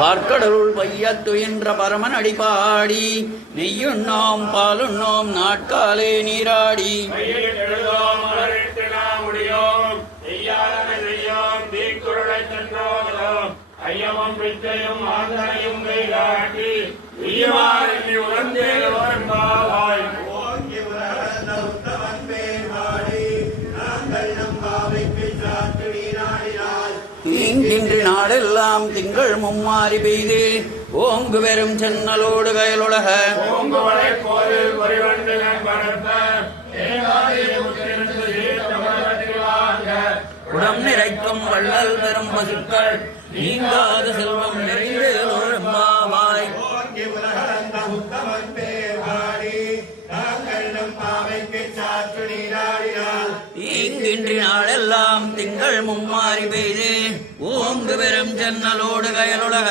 பார்க்கடலுள் வையத்துயின்ற பரமன் அடிபாடி நெய்யுண்ணோம் பாலுண்ணோம் நாட்காலே நீராடி ஐயமும் பிச்சையும் ஆந்தனையும் கைகாட்டி இங்கின்று நாடெல்லாம் திங்கள் மும்மாறி பெய்து ஓங்கு வெறும் சென்னலோடு கயலுலக குடம் நிறைக்கும் வள்ளல் பெரும் பசுக்கள் நீங்காத செல்வம் நிறைந்தேலோரம்பாவாய் இங்கின்றி நாளெல்லாம் திங்கள் மும்மாறி பெய்து ஓங்கு பெரும் சென்னலோடு கயலுலக